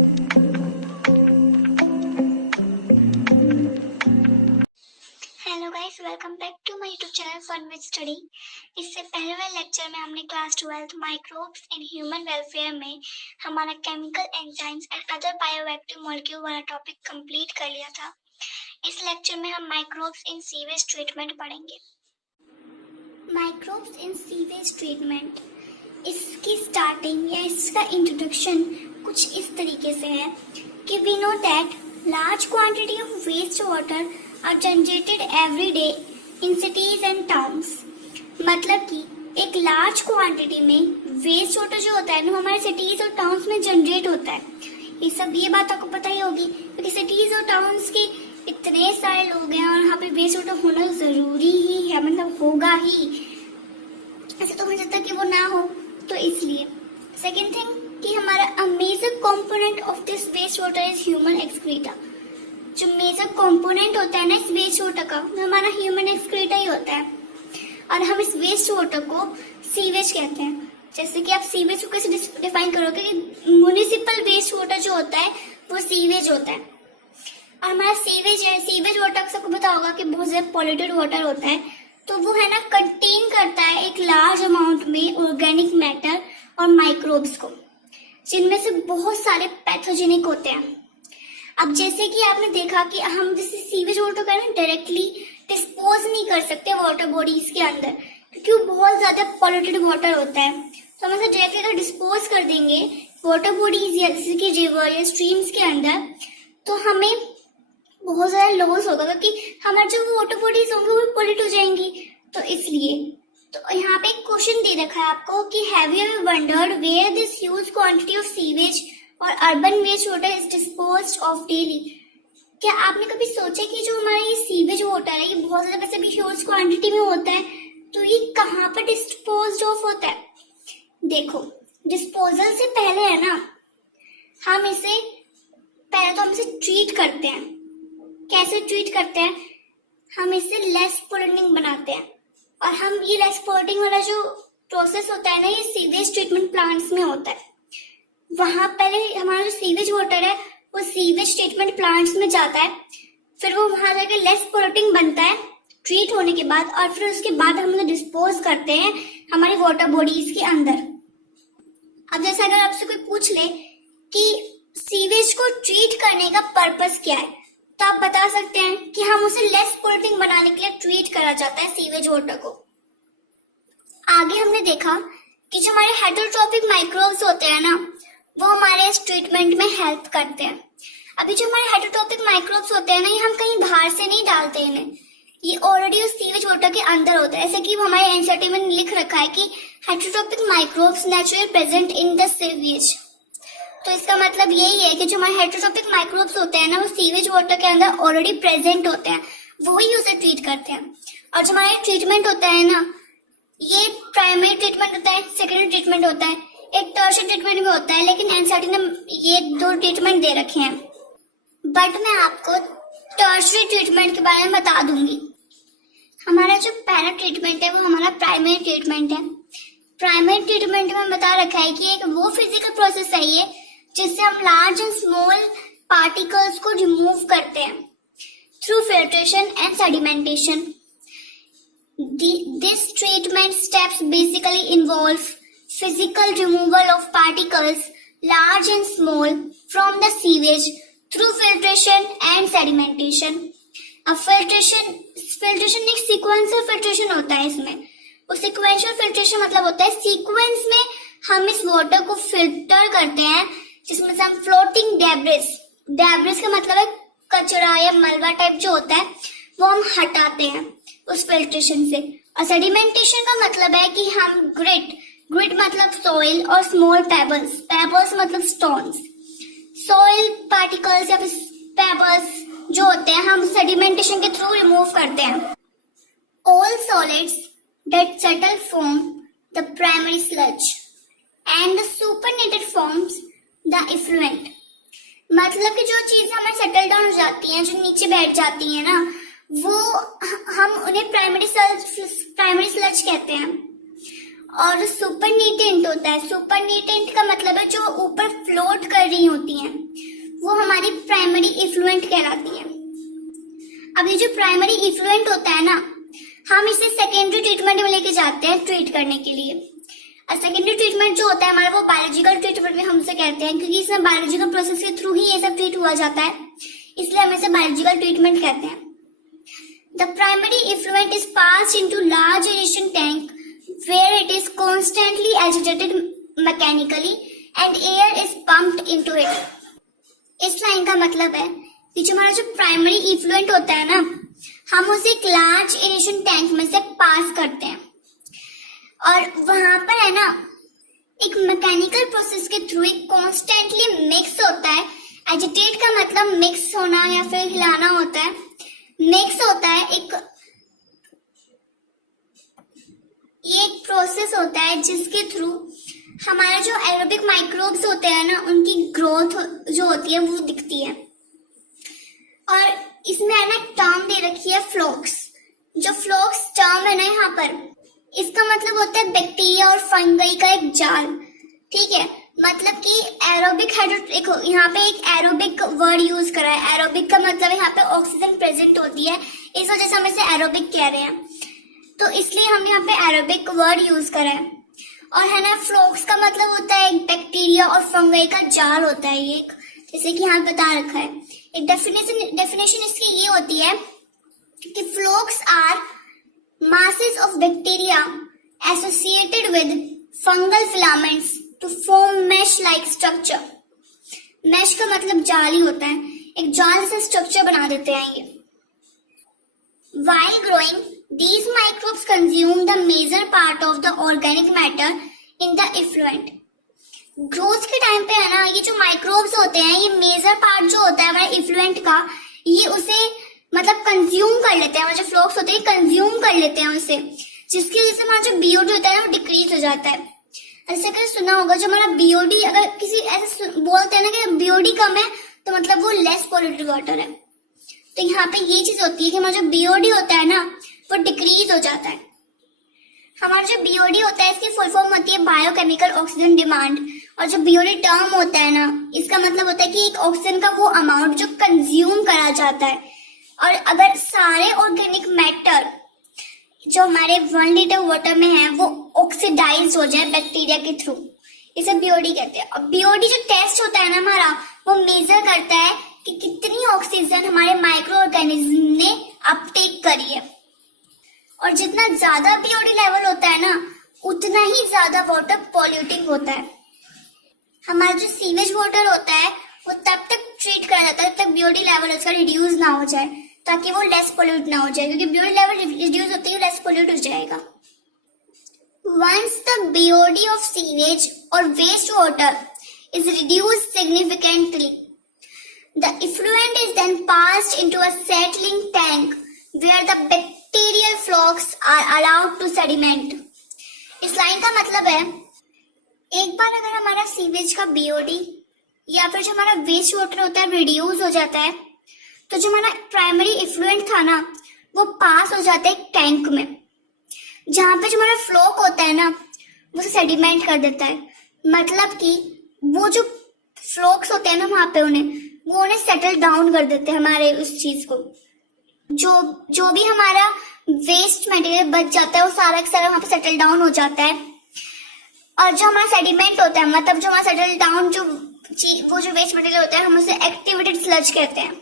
Hello guys, welcome back to my YouTube channel fun with study. इससे पहले वाले lecture में हमने class 12 microbes in human welfare में हमारा chemical enzymes and other bioactive molecule वाला टॉपिक कंप्लीट कर लिया था। इस लेक्चर में हम माइक्रोब्स इन सीवेज ट्रीटमेंट पढ़ेंगे। माइक्रोब्स इन सीवेज ट्रीटमेंट, इसकी स्टार्टिंग या इसका इंट्रोडक्शन कुछ इस तरीके से है कि we know that large quantity of wastewater are generated every day in cities and towns। मतलब कि एक लार्ज क्वांटिटी में वेस्ट वाटर जो होता है ना हमारे सिटीज और टाउन्स में जनरेट होता है। ये बात आपको पता ही होगी क्योंकि सिटीज और टाउन्स के इतने सारे लोग हैं और यहाँ पे वेस्ट वाटर होना जरूरी ही है, मतलब होगा ही, ऐसे तो हो सकता कि वो ना हो, तो इसलिए। सेकेंड थिंग कि हमारा a major component of this waste water is human excreta. जो मेजर कंपोनेंट होता है ना इस वेस्ट वाटर का, वो हमारा ह्यूमन एक्सक्रीटा ही होता है। और हम इस वेस्ट वाटर को सीवेज कहते हैं। जैसे कि आप सीवेज को कैसे डिफाइन करोगे कि म्युनिसिपल वेस्ट वाटर जो होता है वो सीवेज होता है। और हमारा सीवेज है, सीवेज वाटर सबको पता होगा कि बहुत ज्यादा पॉल्यूटेड वाटर होता है, तो वो है ना कंटेन करता है एक लार्ज अमाउंट में ऑर्गेनिक मैटर और माइक्रोब्स को, जिनमें से बहुत सारे पैथोजेनिक होते हैं। अब जैसे कि आपने देखा कि हम जैसे सीवेज वाटर का ना डायरेक्टली डिस्पोज नहीं कर सकते वाटर बॉडीज के अंदर, क्योंकि वो बहुत ज्यादा पॉल्यूटेड वाटर होता है। तो हम ऐसे डायरेक्टली अगर डिस्पोज कर देंगे वाटर बॉडीज या जैसे कि रिवर या स्ट्रीम्स के अंदर, तो हमें बहुत ज्यादा लॉस होगा, क्योंकि हमारे जो वाटर बॉडीज होंगे वो पॉल्यूट हो जाएंगी। तो इसलिए तो यहाँ पे एक क्वेश्चन दे रखा है आपको कि have you ever wondered where this huge quantity of sewage और urban waste water is disposed of daily. क्या आपने कभी सोचा कि जो हमारा ये सीवेज वाटर है ये बहुत ज्यादा वैसे भी ह्यूज क्वांटिटी में होता है, तो ये कहाँ पर डिस्पोज्ड ऑफ होता है? देखो, डिस्पोजल से पहले है ना पहले तो हम इसे ट्रीट करते हैं। कैसे ट्रीट करते हैं? हम इसे लेस पोल्यूटिंग बनाते हैं। और हम ये लेस पोल्यूटिंग वाला जो प्रोसेस होता है ना, ये सीवेज ट्रीटमेंट प्लांट्स में होता है। वहां पहले हमारा जो सीवेज वाटर है वो सीवेज ट्रीटमेंट प्लांट्स में जाता है, फिर वो वहां जाकर लेस पोल्यूटिंग बनता है ट्रीट होने के बाद, और फिर उसके बाद हम उसे डिस्पोज करते हैं हमारी वाटर बॉडीज के अंदर। अब जैसे अगर आपसे कोई पूछ ले कि सीवेज को ट्रीट करने का पर्पस क्या है, तो आप बता सकते हैं कि हम उसे लेस पोल्यूटिंग बनाने के लिए ट्रीट करा जाता है सीवेज वाटर को। आगे हमने देखा कि जो हमारे हेटेरोट्रॉपिक माइक्रोब्स होते हैं ना, वो हमारे इस ट्रीटमेंट में हेल्प करते हैं। अभी जो हमारे हेटेरोट्रॉपिक माइक्रोब्स होते हैं ना, ये हम कहीं बाहर से नहीं डालते इन्हें, ये ऑलरेडी उस सीवेज वाटर के अंदर होता है। ऐसे कि हमारे एनसीईआरटी में लिख रखा है कि heterotrophic microbes naturally present in the sewage. तो इसका मतलब यही है कि जो हमारे हेटेरोट्रॉपिक माइक्रोब्स होते हैं ना, वो सीवेज वाटर के अंदर ऑलरेडी प्रेजेंट होते हैं, वही उसे ट्रीट करते हैं। और जो हमारा ट्रीटमेंट होता है ना, ये प्राइमरी ट्रीटमेंट होता है, सेकेंडरी ट्रीटमेंट होता है, एक टर्शियरी ट्रीटमेंट भी होता है, लेकिन एनसीईआरटी ने ये दो ट्रीटमेंट दे रखे हैं। बट मैं आपको टर्शियरी ट्रीटमेंट के बारे में बता दूंगी। हमारा जो पहला ट्रीटमेंट है वो हमारा प्राइमरी ट्रीटमेंट है। प्राइमरी ट्रीटमेंट में बता रखा है कि एक वो फिजिकल प्रोसेस है ये जिससे हम लार्ज एंड स्मॉल पार्टिकल्स को रिमूव करते हैं through filtration and sedimentation. This treatment steps basically involve physical removal of particles large and small from the sewage through filtration and sedimentation। अब filtration एक sequential filtration होता है इसमें। और sequential filtration मतलब होता है सीक्वेंस में हम इस वाटर को फिल्टर करते हैं, जिसमें से हम फ्लोटिंग डेब्रिस का मतलब है कचरा या मलबा टाइप जो होता है वो हम हटाते हैं उस फिल्ट्रेशन से। और सेडिमेंटेशन का मतलब है कि हम ग्रिट मतलब सॉइल और स्मॉल पेबल्स मतलब स्टोन्स, सॉइल पार्टिकल्स या फिर पेबल्स जो होते हैं हम सेडिमेंटेशन के थ्रू रिमूव करते हैं। All solids that settle form the primary sludge and the supernatant forms the effluent. मतलब कि जो चीजें हमें सेटल डाउन हो जाती हैं, जो नीचे बैठ जाती हैं ना, वो हम उन्हें प्राइमरी स्लज कहते हैं। और सुपरनेटेंट होता है, सुपरनेटेंट का मतलब है जो ऊपर फ्लोट कर रही होती हैं, हमारी प्राइमरी इफ्लुएंट कहलाती है। अब ये जो प्राइमरी इफ्लुएंट होता है ना, हम इसे सेकेंडरी ट्रीटमेंट में लेके जाते हैं ट्रीट करने के लिए। और सेकेंडरी ट्रीटमेंट जो होता है हमारा, वो बायोलॉजिकल ट्रीटमेंट में हमसे कहते हैं, क्योंकि इसमें बायोलॉजिकल प्रोसेस के थ्रू ही ये सब ट्रीट हुआ जाता है, इसलिए हम इसे बायोलॉजिकल ट्रीटमेंट कहते हैं। The primary effluent is passed into large aeration tank where it is constantly agitated mechanically and air is pumped into it. इस लाइन का मतलब है कि जो हमारा जो प्राइमरी इफ्लुएंट होता है ना, हम उसे एक लार्ज एरेशन टैंक में से पास करते हैं और वहां पर है ना एक मैकेनिकल प्रोसेस के थ्रू एक कॉन्स्टेंटली मिक्स होता है। एजिटेट का मतलब मिक्स होना या फिर हिलाना होता है। मिक्स होता है ये एक प्रोसेस होता है जिसके थ्रू हमारा जो एरोबिक माइक्रोब्स होते हैं ना, उनकी ग्रोथ जो होती है वो दिखती है। और इसमें है ना एक टर्म दे रखी है फ्लोक्स। जो फ्लोक्स टर्म है ना यहाँ पर, इसका मतलब होता है बैक्टीरिया और फंगई का एक जाल। ठीक है, मतलब कि एरोबिक देखो यहाँ पे एक एरोबिक वर्ड यूज करा है। एरोबिक का मतलब यहाँ पे ऑक्सीजन प्रेजेंट होती है, इस वजह से हम इसे एरोबिक कह रहे हैं, तो इसलिए हम यहाँ पे एरोबिक वर्ड यूज करा है। और है ना फ्लोक्स का मतलब होता है एक बैक्टीरिया और फंगई का जाल होता है ये, जैसे कि यहाँ बता रखा है। एक डेफिनेशन इसकी ये होती है कि flocs are masses of bacteria associated with fungal filaments to form mesh-like structure. Mesh का मतलब जाल ही होता है, एक जाल से स्ट्रक्चर बना देते हैं ये। While growing, these microbes consume the major part of the organic matter in the effluent. Growth के टाइम पे है ना, ये जो माइक्रोब्स होते हैं, ये मेजर पार्ट जो होता है हमारे इफ्लुएंट का, ये उसे मतलब कंज्यूम कर लेते हैं। हमारे जो फ्लोक्स होते हैं कंज्यूम कर लेते हैं उसे, जिसकी वजह से हमारा जो बीओडी होता है ना वो डिक्रीज हो जाता है। ऐसे अगर सुना होगा, जो हमारा बीओडी, अगर किसी ऐसे बोलते हैं ना कि बीओडी कम है तो मतलब वो लेस पॉल्यूटेड वाटर है, तो यहाँ पे ये चीज होती है कि हमारा जो बीओडी होता है ना वो डिक्रीज हो जाता है। हमारा जो बीओडी होता है इसकी फुल फॉर्म होती है बायोकेमिकल ऑक्सीजन डिमांड। और जो बीओडी टर्म होता है ना, इसका मतलब होता है कि एक ऑक्सीजन का वो अमाउंट जो कंज्यूम करा जाता है। और अगर सारे ऑर्गेनिक मैटर जो हमारे 1 लीटर वाटर में है वो ऑक्सीडाइज हो जाए बैक्टीरिया के थ्रू, इसे बीओडी कहते हैं। और बीओडी जो टेस्ट होता है ना हमारा, वो मेजर करता है कि कितनी ऑक्सीजन हमारे माइक्रो ऑर्गेनिज्म ने अपटेक करी है। और जितना ज्यादा बीओडी लेवल होता है ना, उतना ही ज्यादा वाटर पॉल्यूटिंग होता है। हमारा जो सीवेज वाटर होता है वो तब तक ट्रीट करा जाता है तब तक बीओडी लेवल उसका रिड्यूस ना हो जाए, ताकि वो लेस पोल्यूट ना हो जाए, क्योंकि बीओडी लेवल रिड्यूस होते ही लेस पोल्यूट हो जाएगा। Once the BOD of sewage or wastewater is reduced significantly, the effluent is then passed into a settling tank where the bacterial flocks are allowed to sediment. इस line का मतलब है, एक बार अगर हमारा सीवेज का बीओडी या फिर जो हमारा वेस्ट वाटर होता है रिड्यूस हो जाता है, तो जो हमारा प्राइमरी इफ्लुएंट था ना वो पास हो जाता है एक टैंक में, जहां पे जो हमारा फ्लोक होता है ना वो सेडिमेंट कर देता है। मतलब कि वो जो फ्लोक्स होते हैं ना वहां पे उन्हें सेटल डाउन कर देते हैं हमारे उस चीज को। जो भी हमारा वेस्ट मटेरियल बच जाता है वो सारा का सारा वहां पे सेटल डाउन हो जाता है। और जो हमारा सेडिमेंट होता है, मतलब जो हमारा सेटल डाउन वो जो वेस्ट मटेरियल होता है, हम उसे एक्टिवेटेड स्लज कहते हैं।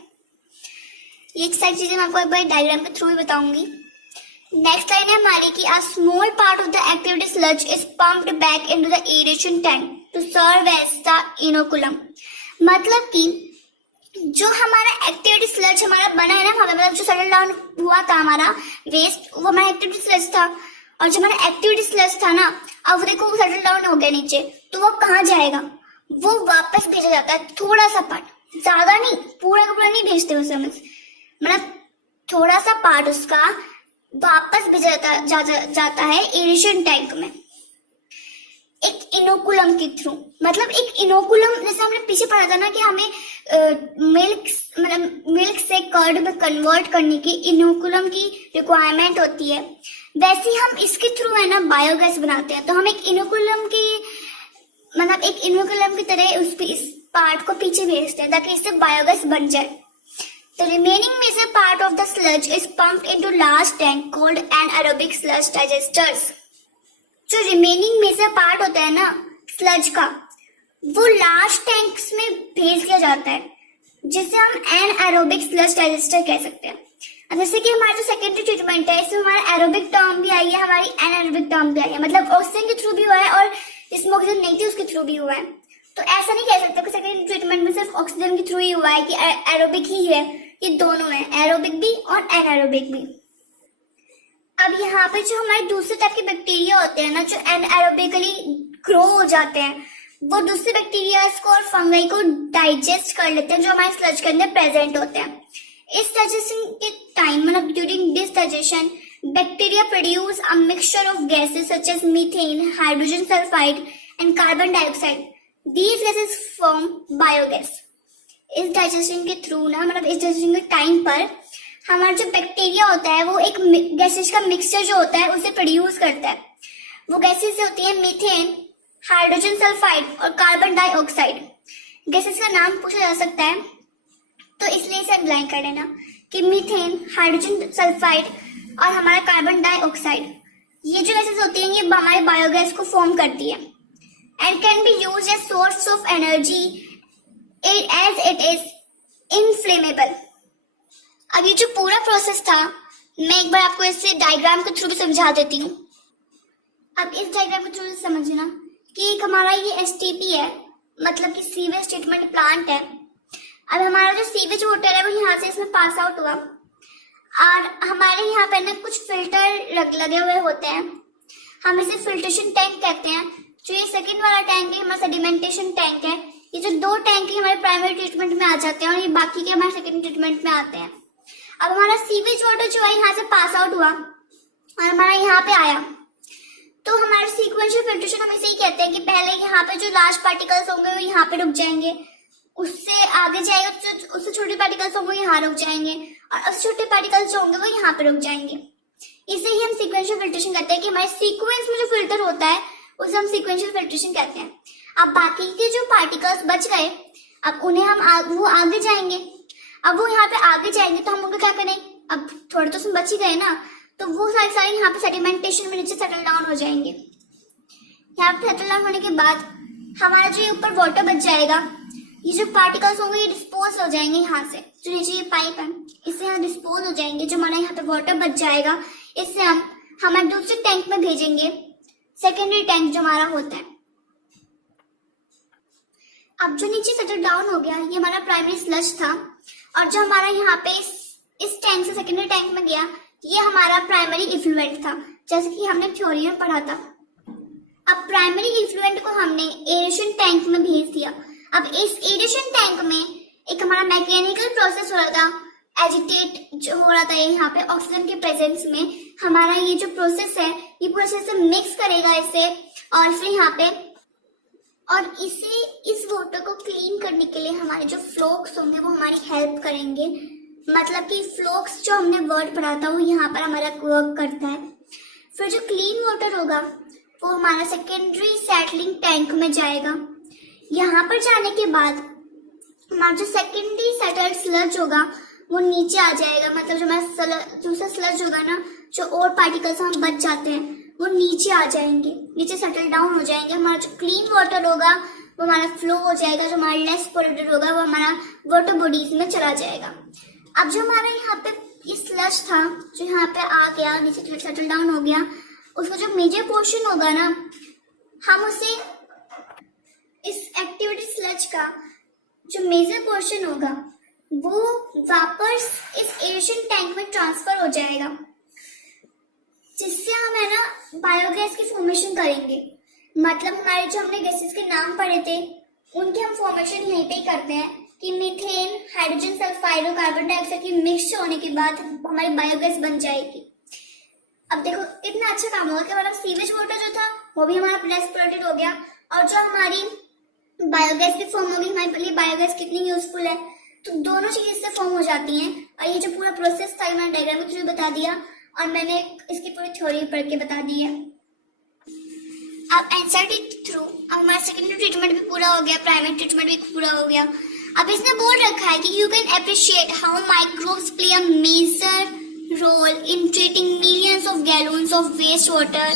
ये सारी चीजें मैं आपको एक बार डायग्राम के थ्रू ही बताऊंगी। नेक्स्ट लाइन है हमारी कि a small part of the activated sludge is pumped back into the aeration tank to serve as the inoculum। मतलब कि जो हमारा एक्टिवेटेड स्लज हमारा बना है ना वहां पे, मतलब जो सेटल डाउन हुआ था हमारा वेस्ट, वो हमारा एक्टिवेटेड स्लज था। और जो हमारा एक्टिवेटेड स्लज था ना, अब देखो वो सेटल डाउन हो गया नीचे, तो वो कहाँ जाएगा? वो वापस भेजा जाता है थोड़ा सा पार्ट, ज्यादा नहीं, पूरा का पूरा नहीं भेजते उसे, मतलब थोड़ा सा पार्ट उसका वापस भेजा जाता है एरेशन टैंक में एक इनोकुलम के थ्रू। मतलब एक इनोकुलम, जैसे हमने पीछे पढ़ा था ना कि हमें मिल्क से कर्ड में कन्वर्ट करने की इनोकुलम की रिक्वायरमेंट होती है, वैसे हम इसके थ्रू है ना बायोगैस बनाते हैं। तो हम एक इनोकुलम की तरह पार्ट को पीछे भेजते हैं ताकि इससे बायोगैस बन जाए। The remaining major part of the sludge is pumped into large tank called anaerobic sludge digesters. जो remaining major part होता है ना sludge का, वो large tanks में भेज दिया जाता है, जिसे हम anaerobic sludge digester कह सकते हैं। अब जैसे कि हमारा जो सेकेंडरी ट्रीटमेंट है, इसमें हमारा एरोबिक टर्म भी आई है, हमारी एनाएरोबिक टर्म भी आई है, मतलब ऑक्सीजन के थ्रू भी हुआ है और जिसमें ऑक्सीजन नहीं थी उसके थ्रू भी हुआ है। तो ऐसा नहीं कह सकते कि सेकेंडरी ट्रीटमेंट में सिर्फ ऑक्सीजन के थ्रू ही हुआ है कि एरोबिक ही है, ये दोनों है, एरोबिक भी और एनाएरोबिक भी। अब यहाँ पे जो हमारे दूसरे टाइप के बैक्टीरिया होते हैं ना, जो एनाएरोबिकली ग्रो हो जाते हैं, वो दूसरे बैक्टीरिया को और फंगाई को डाइजेस्ट कर लेते हैं जो हमारे स्लज के अंदर प्रेजेंट होते हैं। इस डाइजेशन के टाइम, मतलब during this digestion, bacteria produce a mixture of gases such as methane, hydrogen sulphide and carbon dioxide. These gases form biogas. इस डाइजेशन के थ्रू ना, मतलब इस डाइजेशन के टाइम पर हमारा जो बैक्टीरिया होता है वो एक गैसेस का मिक्सचर जो होता है उसे प्रोड्यूस करता है। वो गैसेस होती है मीथेन, हाइड्रोजन सल्फाइड और कार्बन डाइऑक्साइड। गैसेस का नाम पूछा जा सकता है तो इसलिए इसे अंडरलाइन कर लेना कि मीथेन, हाइड्रोजन सल्फाइड और हमारा कार्बन डाइऑक्साइड, ये जो गैसेस होती हैं ये हमारे बायोगैस को फॉर्म करती है and can be used as source of energy as it is inflammable. अब ये जो पूरा प्रोसेस था, मैं एक बार आपको इससे डायग्राम के थ्रू भी समझा देती हूँ। अब इस डायग्राम के थ्रू समझना कि एक हमारा ये एसटीपी है, मतलब कि सीवेज ट्रीटमेंट प्लांट है। अब हमारा जो सीवेज वाटर है वो यहाँ से इसमें पास आउट हुआ और हमारे यहाँ पे ना कुछ फिल्टर लगे हुए होते हैं, हम इसे फिल्ट्रेशन टैंक कहते हैं। जो ये सेकंड वाला टैंक है हमारा सेडिमेंटेशन टैंक है। ये जो दो टैंक है हमारे प्राइमरी ट्रीटमेंट में आ जाते हैं और ये बाकी के हमारे सेकेंडरी ट्रीटमेंट में आते हैं। अब हमारा सीवेज वाटर जो है यहाँ से पास आउट हुआ और हमारा यहाँ पे आया, तो हमारा सीक्वेंशियल फिल्ट्रेशन हम इसे ही कहते हैं कि पहले यहाँ पे जो लार्ज पार्टिकल्स होंगे वो यहाँ पे रुक जाएंगे, उससे आगे जाएगा तो उससे छोटे पार्टिकल्स होंगे यहाँ रुक जाएंगे और उससे छोटे पार्टिकल्स जो होंगे वो यहाँ पे रुक जाएंगे। इसे ही हम सीक्वेंशियल फिल्ट्रेशन कहते हैं कि हमारे सीक्वेंस में जो फिल्टर होता है उसे हम सीक्वेंशियल फिल्ट्रेशन कहते हैं। अब बाकी के जो पार्टिकल्स बच गए, अब उन्हें हम वो आगे जाएंगे। अब वो यहाँ पे आगे जाएंगे तो हम उनको क्या करें, अब थोड़े तो उसमें बच ही गए ना, तो वो सारे यहाँ पे सेडिमेंटेशन में नीचे सेटल डाउन हो जाएंगे। यहाँ पे सेटल डाउन होने के बाद हमारा जो ऊपर वाटर बच जाएगा, ये जो पार्टिकल्स होंगे ये डिस्पोज हो जाएंगे यहाँ से, जो नीचे ये पाइप है इससे यहाँ डिस्पोज हो जाएंगे। जो हमारा यहाँ पे वाटर बच जाएगा इससे हम हमारे दूसरे टैंक में भेजेंगे, सेकेंडरी टैंक जो हमारा होता है। अब जो नीचे सेटल डाउन हो गया ये हमारा प्राइमरी स्लज था और जो हमारा यहाँ पे इस टैंक से सेकेंडरी टैंक में गया ये हमारा प्राइमरी इफ्लुएंट था, जैसे कि हमने थ्योरी में पढ़ा था। अब प्राइमरी इफ्लुएंट को हमने एरेशन टैंक में भेज दिया। अब इस एरेशन टैंक में एक हमारा मैकेनिकल प्रोसेस हो रहा था, एजिटेट जो हो रहा था यहाँ पे ऑक्सीजन के प्रेजेंस में। हमारा ये जो प्रोसेस है ये प्रोसेस से मिक्स करेगा इसे और फिर यहाँ पे और इसे इस वाटर को क्लीन करने के लिए हमारे जो फ्लोक्स होंगे वो हमारी हेल्प करेंगे। मतलब कि फ्लोक्स जो हमने वर्ड पढ़ा था वो यहाँ पर हमारा वर्क करता है। फिर जो क्लीन वाटर होगा वो हमारा सेकेंडरी सेटलिंग टैंक में जाएगा। यहाँ पर जाने के बाद हमारा जो सेकेंडरी सेटल्ड स्लज होगा वो नीचे आ जाएगा। मतलब जो हमारा दूसरा स्लज होगा ना, जो और पार्टिकल्स हम बच जाते हैं वो नीचे आ जाएंगे, नीचे सेटल डाउन हो जाएंगे। हमारा जो क्लीन वाटर होगा वो हमारा फ्लो हो जाएगा, जो हमारा लेस पोल्यूटेड होगा वो हमारा वाटर बॉडीज में चला जाएगा। अब जो हमारा यहाँ पे ये स्लज था जो यहाँ पे आ गया, नीचे सेटल डाउन हो गया, उसका जो मेजर पोर्शन होगा ना, हम उसे इस एक्टिविटी स्लज का जो मेजर पोर्शन होगा वो वापस इस एरेशन टैंक में ट्रांसफर हो जाएगा, जिससे हम है ना बायोगैस की फॉर्मेशन करेंगे। मतलब हमारे जो हमने गैसेस के नाम पढ़े थे उनकी हम फॉर्मेशन यहीं पे ही करते हैं कि मीथेन, हाइड्रोजन सल्फाइड और कार्बन डाइऑक्साइड की मिक्सचर होने के बाद हमारी बायोगैस बन जाएगी। अब देखो कितना अच्छा काम होगा कि हमारा सीवेज वाटर जो था वो भी हमारा लेस पोल्यूटेड हो गया और जो हमारी बायोगैस भी फॉर्म होगी। हमारे लिए बायोगैस कितनी यूजफुल है, तो दोनों चीजें इससे फॉर्म हो जाती हैं। और ये जो पूरा प्रोसेस था मैंने डायग्राम के थ्रू बता दिया और मैंने इसकी पूरी थ्योरी पढ़ के बता दी है। अब एनसीईआरटी थ्रू अब हमारा सेकेंडरी ट्रीटमेंट भी पूरा हो गया, प्राइमरी ट्रीटमेंट भी पूरा हो गया। अब इसने बोल रखा है कि you can appreciate how microbes play a major role in treating millions of gallons of waste water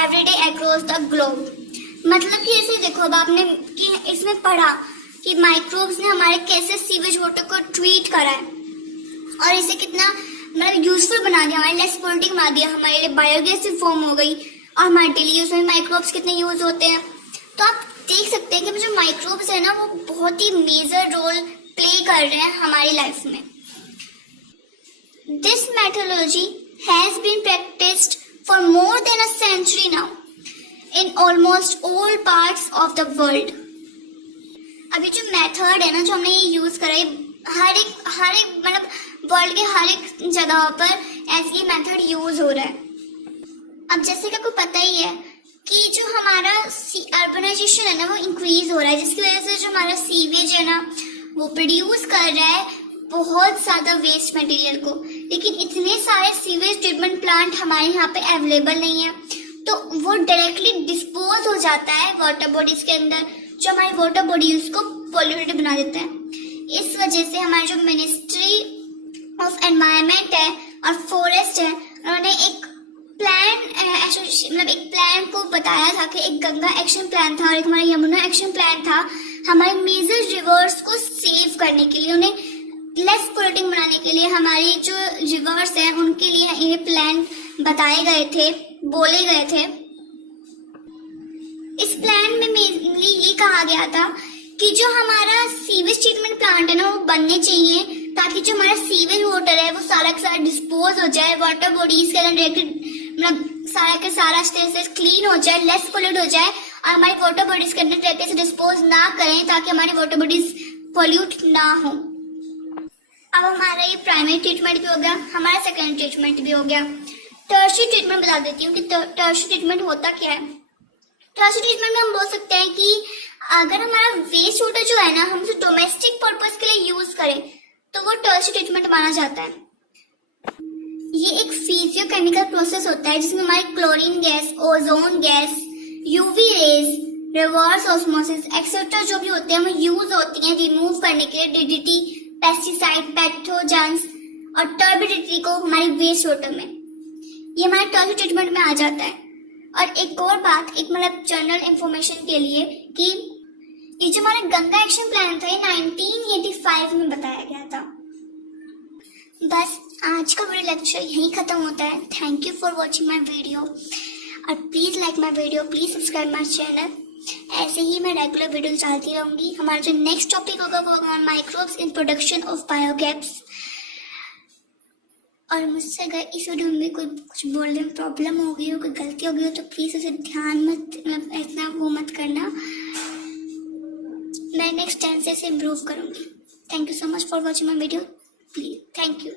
every day across the globe. मतलब कि ऐसे देखो, अब आपने कि इसमें पढ़ा कि माइक्रोब्स ने हमारे कैसे सीवेज वाटर को ट्रीट करा है और इसे कितना मतलब यूजफुल बना दिया, हमारे लेस पोल्यूटिंग बना दिया, हमारे लिए बायोगैस फॉर्म हो गई और हमारे डेली यूज में माइक्रोब्स कितने यूज होते हैं। तो आप देख सकते हैं कि जो माइक्रोब्स है ना वो बहुत ही मेजर रोल प्ले कर रहे हैं हमारी लाइफ में। This methodology has been practised for more than a century now in almost all parts of the world. अभी जो मेथड है ना जो हमने ये यूज करा है हर एक मतलब वर्ल्ड के हर एक जगह पर ऐसे मेथड यूज हो रहा है। अब जैसे कि आपको पता ही है कि जो हमारा अर्बनाइजेशन है ना वो इंक्रीज हो रहा है, जिसकी वजह से जो हमारा सीवेज है ना वो प्रोड्यूस कर रहा है बहुत ज्यादा वेस्ट मटेरियल को। लेकिन इतने सारे सीवेज ट्रीटमेंट प्लांट हमारे यहाँ पे अवेलेबल नहीं है, तो वो डायरेक्टली डिस्पोज हो जाता है वाटर बॉडीज के अंदर, जो हमारी वाटर बॉडीज को पॉल्यूटेड बना देता है। इस वजह से हमारी जो मिनिस्ट्री ऑफ एनवायरनमेंट है और फॉरेस्ट है, उन्होंने एक प्लान मतलब एक प्लान को बताया था कि एक गंगा एक्शन प्लान था और एक हमारा यमुना एक्शन प्लान था हमारे मेजर रिवर्स को सेव करने के लिए, उन्हें लेस पोल्यूटिंग बनाने के लिए। हमारी जो रिवर्स है उनके लिए ये प्लान बताए गए थे, बोले गए थे। इस प्लान में मेनली ये कहा गया था कि जो हमारा सीवेज ट्रीटमेंट प्लांट है ना वो बनने चाहिए ताकि जो हमारा सीवेज वाटर है वो सारा का सारा डिस्पोज हो जाए, वाटर बॉडीज के अंदर मतलब सारा के सारा से क्लीन हो जाए, लेस पोल्यूट हो जाए और हमारी वाटर बॉडीज के अंदर डायरेक्टली से डिस्पोज ना करें ताकि हमारी वाटर बॉडीज पोल्यूट ना हो। अब हमारा ये प्राइमरी ट्रीटमेंट भी हो गया, हमारा सेकेंडरी ट्रीटमेंट भी हो गया। टर्शियरी ट्रीटमेंट बता देती हूँ कि टर्शियरी ट्रीटमेंट होता क्या है। टर्शियरी ट्रीटमेंट में हम बोल सकते हैं कि अगर हमारा वेस्ट वाटर जो है ना हम उसे डोमेस्टिक पर्पस के लिए यूज करें तो वो टर्शियरी ट्रीटमेंट माना जाता है। ये एक फिजियोकेमिकल प्रोसेस होता है जिसमें हमारे chlorine gas, ozone gas, UV rays, reverse osmosis etcetera जो भी होते हैं वो यूज होती हैं रिमूव करने के लिए डीडीटी, पेस्टिसाइड, पैथोजेंस और टर्बिडिटी को हमारे वेस्ट वाटर में। ये हमारे टर्शियरी ट्रीटमेंट में आ जाता है। और एक और बात, एक मतलब जनरल इंफॉर्मेशन के लिए कि ये जो हमारा गंगा एक्शन प्लान था ये 1985 में बताया गया था। बस आज का वीडियो लेक्चर यहीं खत्म होता है। Thank you for watching my video और please like my video, please subscribe my channel. ऐसे ही मैं रेगुलर वीडियो डालती रहूंगी। हमारा जो नेक्स्ट टॉपिक होगा वो होगा microbes in production of biogas. और मुझसे अगर इस वीडियो में कुछ बोलने में प्रॉब्लम हो गई हो, कोई गलती हो गई हो तो प्लीज उसे ध्यान मत इतना वो मत करना, मैं नेक्स्ट टाइम से इसे इम्प्रूव करूंगी। Thank you so much for watching my video, please thank you.